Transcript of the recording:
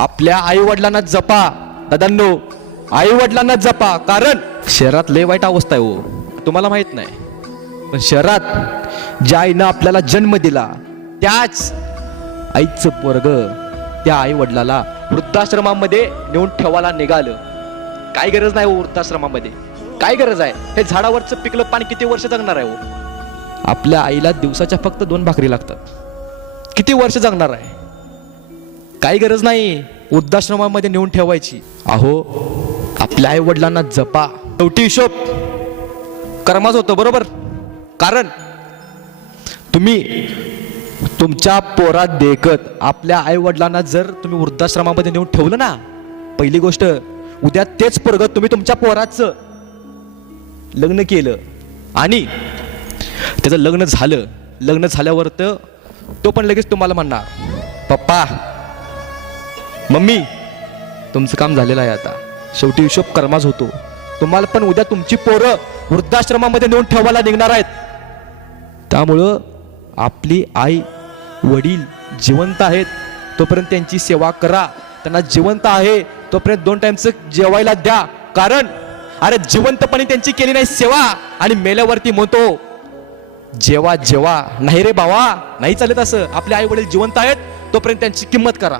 आपल्या आई वडिलांना जपा दादांनो, आई वडिलांना जपा. कारण शहरात लय वाईट अवस्था आहे हो, तुम्हाला माहित नाही. पण शहरात ज्या आईनं आपल्याला जन्म दिला त्याच आईचं पोरग त्या आई वडिलाला वृद्धाश्रमामध्ये नेऊन ठेवायला निघालं. काय गरज नाही हो वृद्धाश्रमामध्ये, काय गरज आहे? हे झाडावरचं पिकलं पान किती वर्ष जगणार आहे हो? आपल्या आईला दिवसाच्या फक्त 2 भाकरी लागतात, किती वर्ष जगणार आहे? काही गरज नाही वृद्धाश्रमामध्ये नेऊन ठेवायची. अहो आपल्या आई वडिलांना जपा. शेवटी हिशोब कर्माच होतो, बरोबर? कारण तुम्ही तुमच्या पोरात देखत आपल्या आई वडिलांना जर तुम्ही वृद्धाश्रमामध्ये नेऊन ठेवलं ना, पहिली गोष्ट उद्या तेच पोरग तुम्ही तुमच्या पोराचं लग्न केलं आणि त्याचं लग्न झालं, लग्न झाल्यावर तर तो पण लगेच तुम्हाला म्हणणार, पप्पा मम्मी तुमचं काम झालेलं आहे आता. शेवटी हिशोब कर्माच होतो. तुम्हाला पण उद्या तुमची पोरं वृद्धाश्रमामध्ये नेऊन ठेवायला निघणार आहेत. त्यामुळं आपली आई वडील जिवंत आहेत तोपर्यंत त्यांची सेवा करा. त्यांना जिवंत आहे तोपर्यंत 2 टाइमचं जेवायला द्या. कारण अरे जिवंतपणे त्यांची केली नाही सेवा आणि मेल्यावरती म्हणतो जेवा जेवा. नाही रे बाबा, नाही चालत असं. आपले आई वडील जिवंत आहेत तोपर्यंत त्यांची किंमत करा.